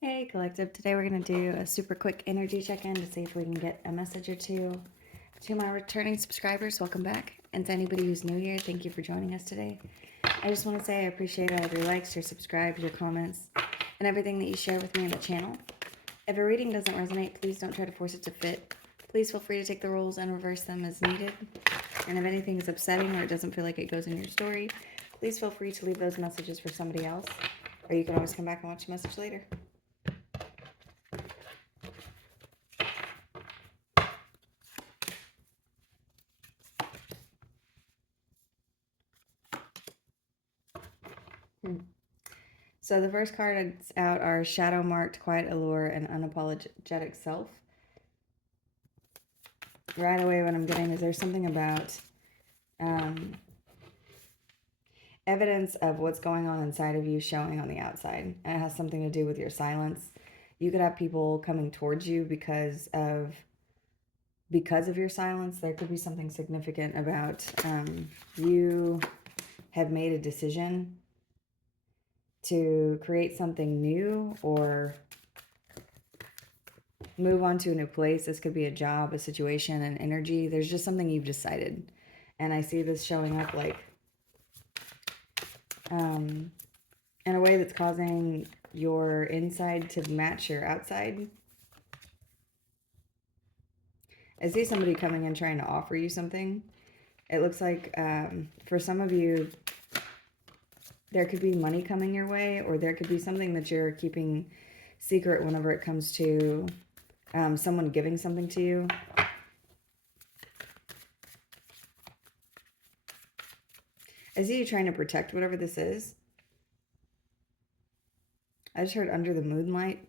Hey Collective, today we're going to do a super quick energy check-in to see if we can get a message or two to my returning subscribers. Welcome back. And to anybody who's new here, thank you for joining us today. I just want to say I appreciate all of your likes, your subscribes, your comments, and everything that you share with me on the channel. If a reading doesn't resonate, please don't try to force it to fit. Please feel free to take the roles and reverse them as needed. And if anything is upsetting or it doesn't feel like it goes in your story, please feel free to leave those messages for somebody else. Or you can always come back and watch the message later. So the first cards out are Shadow Marked, Quiet Allure, and Unapologetic Self. Right away what I'm getting is there's something about evidence of what's going on inside of you showing on the outside. And it has something to do with your silence. You could have people coming towards you because of your silence. There could be something significant about you have made a decision to create something new or move on to a new place. This could be a job, a situation, an energy. There's just something you've decided. And I see this showing up like in a way that's causing your inside to match your outside. I see somebody coming in trying to offer you something. It looks like for some of you, there could be money coming your way, or there could be something that you're keeping secret whenever it comes to someone giving something to you. I see you trying to protect whatever this is. I just heard under the moonlight.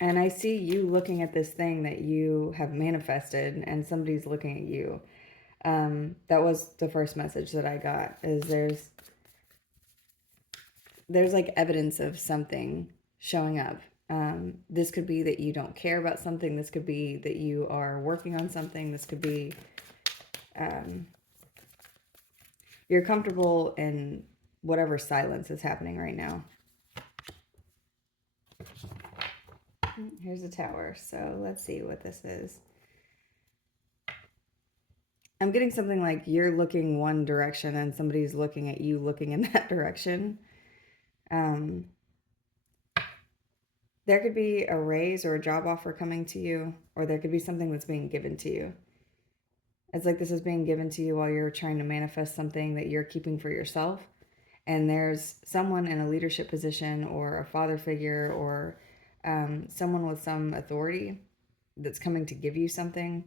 And I see you looking at this thing that you have manifested, and somebody's looking at you. That was the first message that I got, is there's like evidence of something showing up. This could be that you don't care about something. This could be that you are working on something. This could be you're comfortable in whatever silence is happening right now. Here's a tower. So let's see what this is. I'm getting something like you're looking one direction and somebody's looking at you looking in that direction. There could be a raise or a job offer coming to you, or there could be something that's being given to you. It's like this is being given to you while you're trying to manifest something that you're keeping for yourself. And there's someone in a leadership position or a father figure or someone with some authority that's coming to give you something.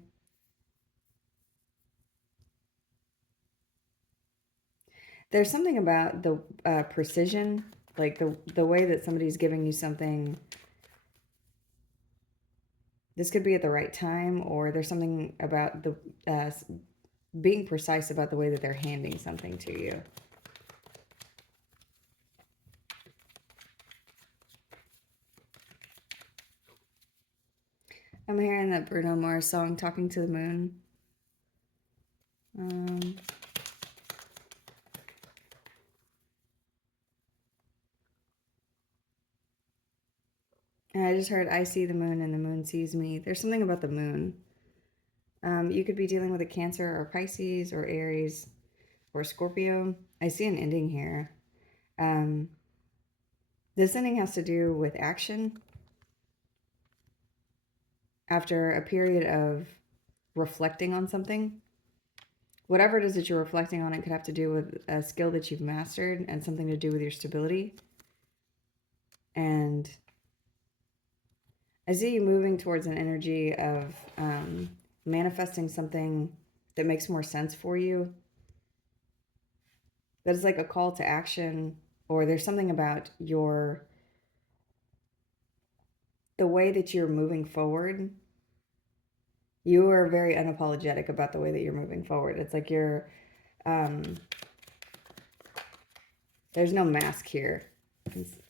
There's something about the precision, like the way that somebody's giving you something. This could be at the right time, or there's something about the being precise about the way that they're handing something to you. I'm hearing that Bruno Mars song, Talking to the Moon. And I just heard, I see the moon and the moon sees me. There's something about the moon. You could be dealing with a Cancer or Pisces or Aries or Scorpio. I see an ending here. This ending has to do with action. After a period of reflecting on something, whatever it is that you're reflecting on, it could have to do with a skill that you've mastered and something to do with your stability. And I see you moving towards an energy of manifesting something that makes more sense for you. That is like a call to action, or there's something about the way that you're moving forward. You are very unapologetic about the way that you're moving forward. It's like you're, there's no mask here.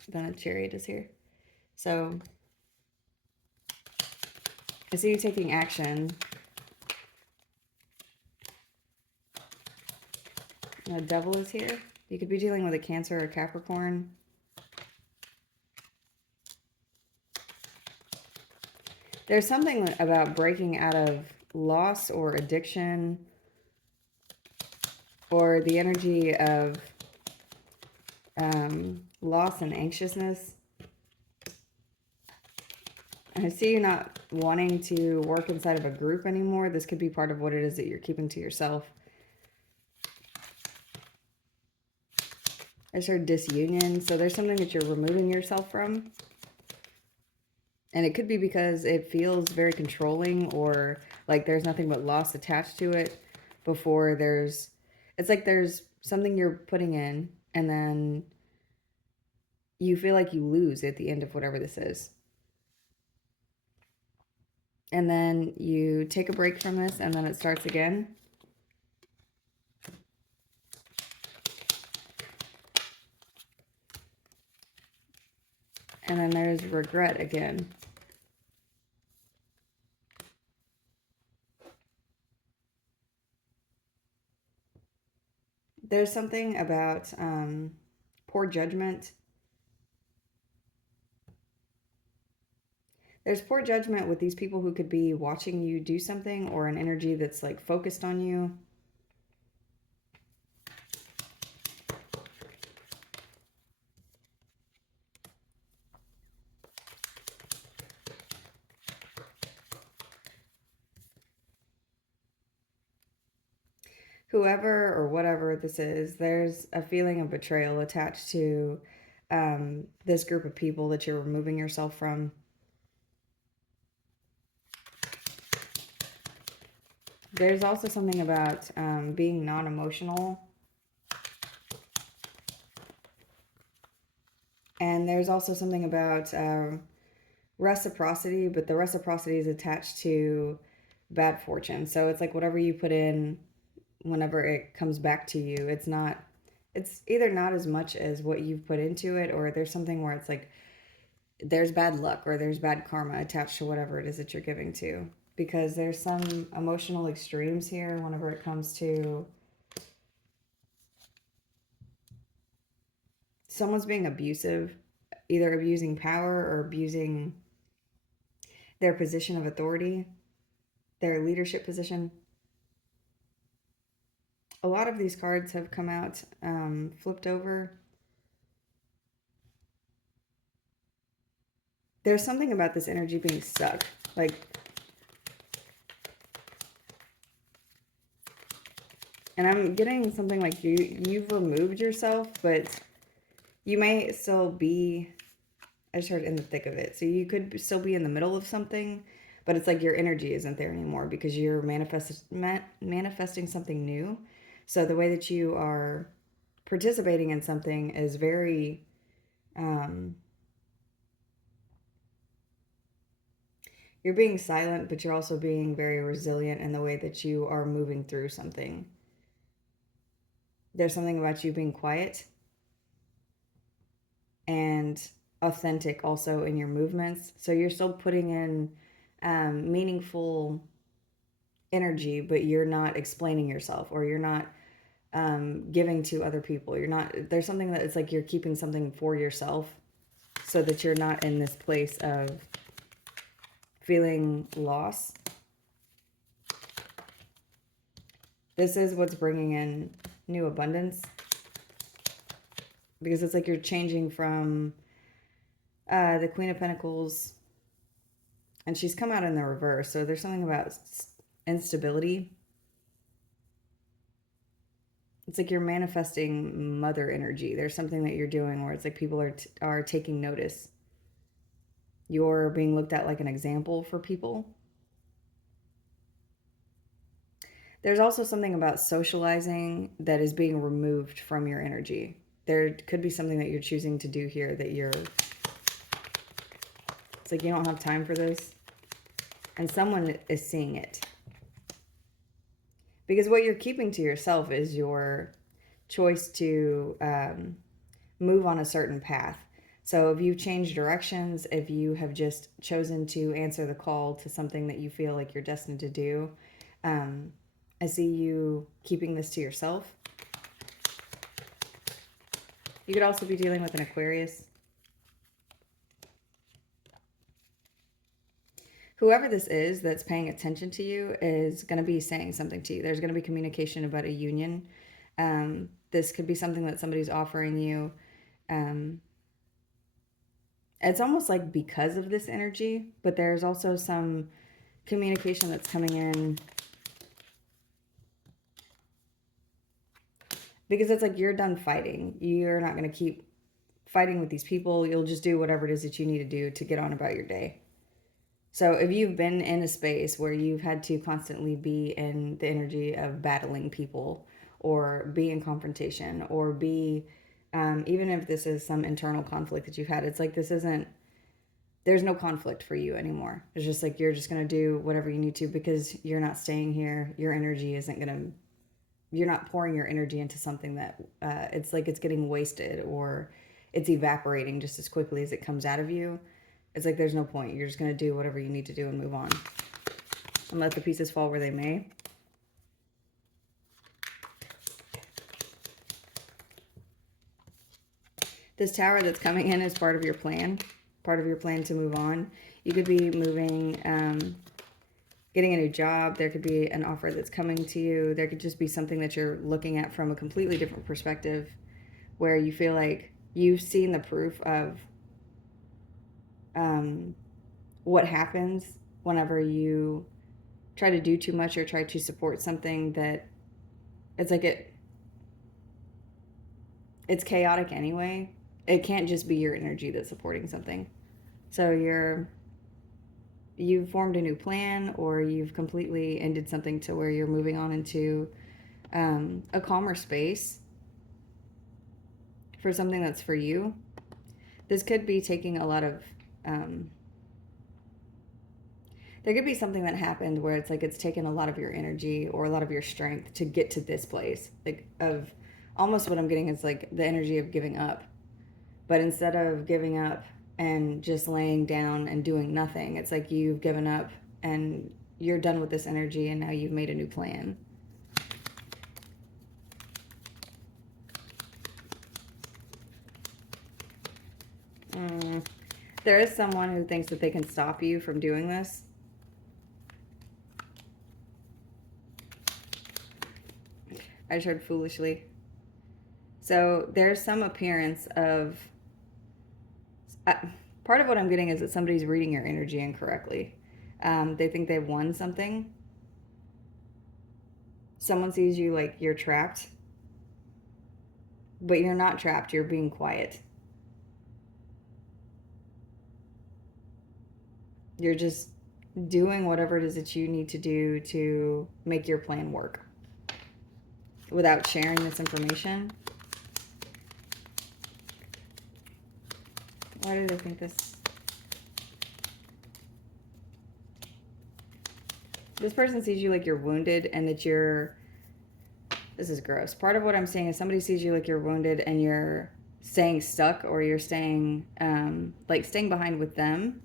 Then a chariot is here. So I see you taking action. The devil is here. You could be dealing with a Cancer or Capricorn. There's something about breaking out of loss or addiction, or the energy of loss and anxiousness. I see you not wanting to work inside of a group anymore. This could be part of what it is that you're keeping to yourself. I heard disunion. So there's something that you're removing yourself from. And it could be because it feels very controlling, or like there's nothing but loss attached to it before there's... It's like there's something you're putting in, and then you feel like you lose at the end of whatever this is. And then you take a break from this, and then it starts again. And then there's regret again. There's something about poor judgment. There's poor judgment with these people who could be watching you do something, or an energy that's like focused on you. Whoever or whatever this is, there's a feeling of betrayal attached to this group of people that you're removing yourself from. There's also something about being non-emotional. And there's also something about reciprocity, but the reciprocity is attached to bad fortune. So it's like whatever you put in, whenever it comes back to you, it's either not as much as what you've put into it, or there's something where it's like there's bad luck or there's bad karma attached to whatever it is that you're giving to. Because there's some emotional extremes here whenever it comes to someone's being abusive, either abusing power or abusing their position of authority, their leadership position. A lot of these cards have come out flipped over. There's something about this energy being stuck. Like, and I'm getting something like you've removed yourself, but you may still be, I just heard in the thick of it. So you could still be in the middle of something, but it's like your energy isn't there anymore because you're manifesting something new. So the way that you are participating in something is very you're being silent, but you're also being very resilient in the way that you are moving through something. There's something about you being quiet and authentic also in your movements. So you're still putting in meaningful energy, but you're not explaining yourself, or you're not giving to other people. You're not, there's something that it's like you're keeping something for yourself so that you're not in this place of feeling loss. This is what's bringing in new abundance, because it's like you're changing from the Queen of Pentacles, and she's come out in the reverse. So there's something about instability. It's like you're manifesting mother energy. There's something that you're doing where it's like people are taking notice. You're being looked at like an example for people. There's also something about socializing that is being removed from your energy. There could be something that you're choosing to do here that it's like you don't have time for this. And someone is seeing it. Because what you're keeping to yourself is your choice to move on a certain path. So if you've changed directions, if you have just chosen to answer the call to something that you feel like you're destined to do, I see you keeping this to yourself. You could also be dealing with an Aquarius. Whoever this is that's paying attention to you is going to be saying something to you. There's going to be communication about a union. This could be something that somebody's offering you. It's almost like because of this energy, but there's also some communication that's coming in because it's like you're done fighting. You're not going to keep fighting with these people. You'll just do whatever it is that you need to do to get on about your day. So if you've been in a space where you've had to constantly be in the energy of battling people or be in confrontation or be, even if this is some internal conflict that you've had, it's like this isn't, there's no conflict for you anymore. It's just like you're just going to do whatever you need to because you're not staying here. Your energy isn't going to, you're not pouring your energy into something that it's like it's getting wasted or it's evaporating just as quickly as it comes out of you. It's like there's no point. You're just going to do whatever you need to do and move on. And let the pieces fall where they may. This tower that's coming in is part of your plan. Part of your plan to move on. You could be moving, getting a new job. There could be an offer that's coming to you. There could just be something that you're looking at from a completely different perspective where you feel like you've seen the proof of what happens whenever you try to do too much or try to support something that it's like it's chaotic anyway. It can't just be your energy that's supporting something. So you've formed a new plan or you've completely ended something to where you're moving on into a calmer space for something that's for you. This could be taking a lot of there could be something that happened where it's like it's taken a lot of your energy or a lot of your strength to get to this place. Like of almost what I'm getting is like the energy of giving up. But instead of giving up and just laying down and doing nothing, it's like you've given up and you're done with this energy and now you've made a new plan. There is someone who thinks that they can stop you from doing this. I just heard foolishly. So there's some appearance of... part of what I'm getting is that somebody's reading your energy incorrectly. They think they've won something. Someone sees you like you're trapped. But you're not trapped. You're being quiet. You're just doing whatever it is that you need to do to make your plan work without sharing this information. Why do they think this? This person sees you like you're wounded and that you're... This is gross. Part of what I'm saying is somebody sees you like you're wounded and you're staying stuck or you're staying, like staying behind with them.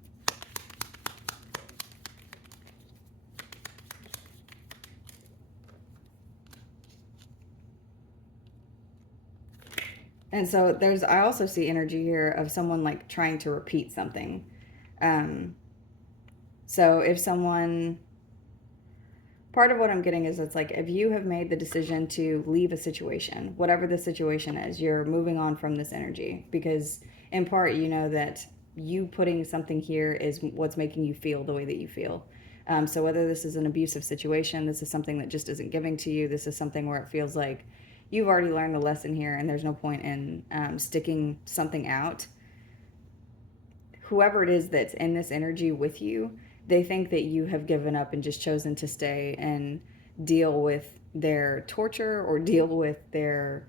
And so I also see energy here of someone like trying to repeat something. So if someone, part of what I'm getting is it's like if you have made the decision to leave a situation, whatever the situation is, you're moving on from this energy because in part you know that you putting something here is what's making you feel the way that you feel. So whether this is an abusive situation, this is something that just isn't giving to you, this is something where it feels like you've already learned the lesson here and there's no point in sticking something out. Whoever it is that's in this energy with you, they think that you have given up and just chosen to stay and deal with their torture or deal with their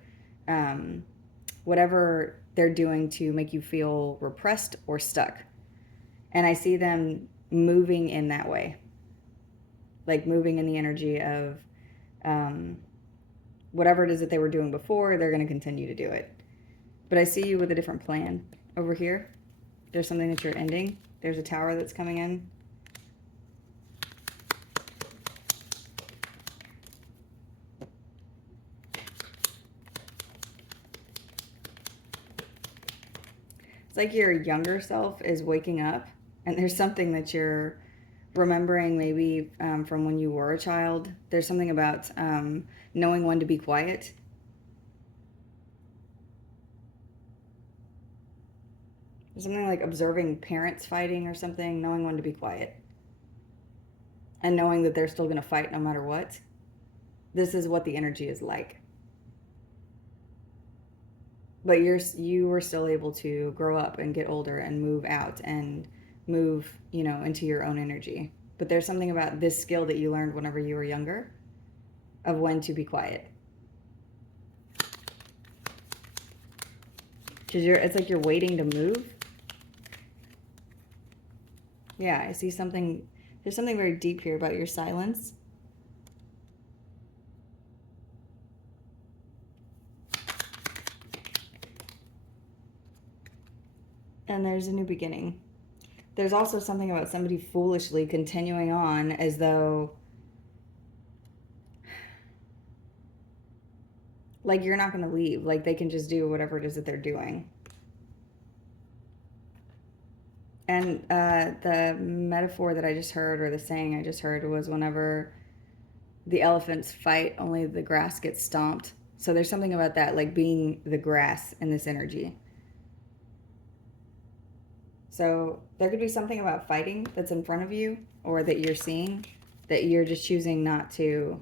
whatever they're doing to make you feel repressed or stuck. And I see them moving in that way. Like moving in the energy of whatever it is that they were doing before, they're going to continue to do it. But I see you with a different plan. Over here, there's something that you're ending. There's a tower that's coming in. It's like your younger self is waking up, and there's something that you're remembering maybe from when you were a child. There's something about knowing when to be quiet. There's something like observing parents fighting or something, knowing when to be quiet. And knowing that they're still going to fight no matter what. This is what the energy is like. But you were still able to grow up and get older and move out and move, into your own energy. But there's something about this skill that you learned whenever you were younger of when to be quiet. Because it's like you're waiting to move. Yeah, I see something. There's something very deep here about your silence. And there's a new beginning. There's also something about somebody foolishly continuing on as though, like, you're not going to leave. Like, they can just do whatever it is that they're doing. And the metaphor that I just heard, or the saying I just heard, was whenever the elephants fight, only the grass gets stomped. So there's something about that, like being the grass in this energy. So there could be something about fighting that's in front of you, or that you're seeing, that you're just choosing not to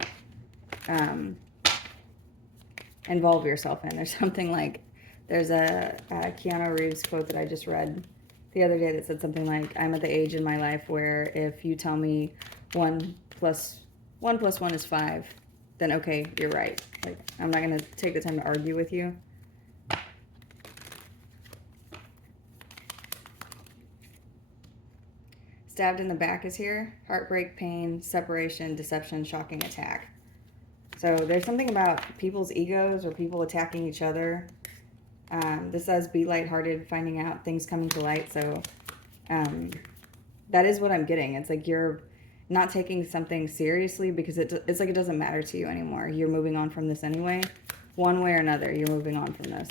involve yourself in. There's something like, there's a Keanu Reeves quote that I just read the other day that said something like, I'm at the age in my life where if you tell me 1 plus 1 is 5, then okay, you're right. Like, I'm not going to take the time to argue with you. Stabbed in the back is here. Heartbreak, pain, separation, deception, shocking attack. So there's something about people's egos or people attacking each other. This says be lighthearted, finding out things coming to light. So that is what I'm getting. It's like you're not taking something seriously because it's like it doesn't matter to you anymore. You're moving on from this anyway. One way or another, you're moving on from this.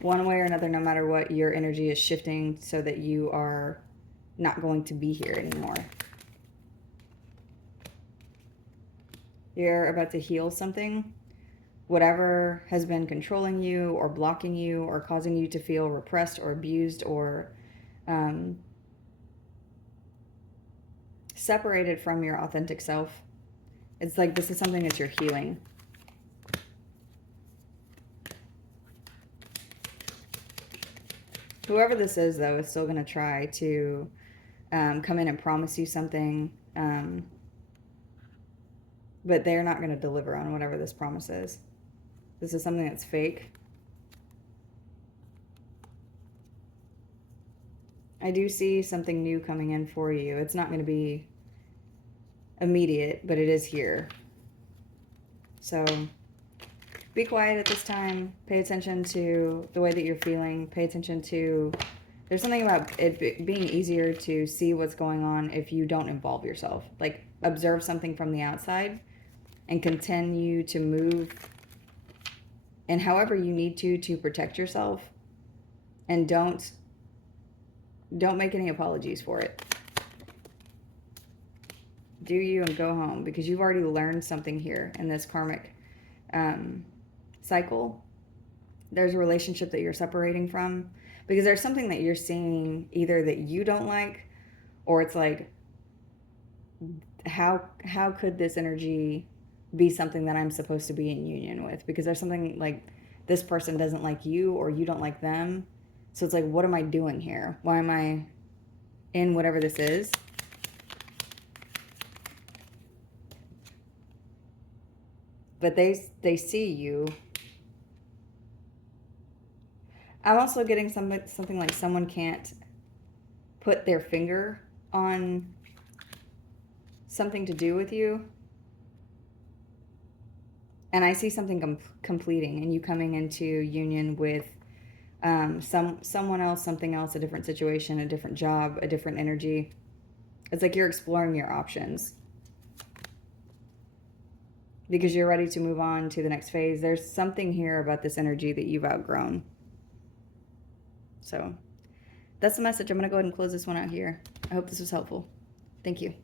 One way or another, no matter what, your energy is shifting so that you are not going to be here anymore. You're about to heal something. Whatever has been controlling you or blocking you or causing you to feel repressed or abused or separated from your authentic self. It's like this is something that you're healing. Whoever this is, though, is still going to try to come in and promise you something, but they're not going to deliver on whatever this promise is. This is something that's fake. I do see something new coming in for you. It's not going to be immediate, but it is here. So be quiet at this time. Pay attention to the way that you're feeling. Pay attention to... There's something about it being easier to see what's going on if you don't involve yourself. Like, observe something from the outside and continue to move and however you need to protect yourself. And don't make any apologies for it. Do you and go home, because you've already learned something here in this karmic cycle. There's a relationship that you're separating from, because there's something that you're seeing either that you don't like, or it's like, how could this energy be something that I'm supposed to be in union with? Because there's something like this person doesn't like you or you don't like them. So it's like, what am I doing here? Why am I in whatever this is? But they see you. I'm also getting something like someone can't put their finger on something to do with you. And I see something completing and you coming into union with someone else, something else, a different situation, a different job, a different energy. It's like you're exploring your options. because you're ready to move on to the next phase. There's something here about this energy that you've outgrown. So that's the message. I'm going to go ahead and close this one out here. I hope this was helpful. Thank you.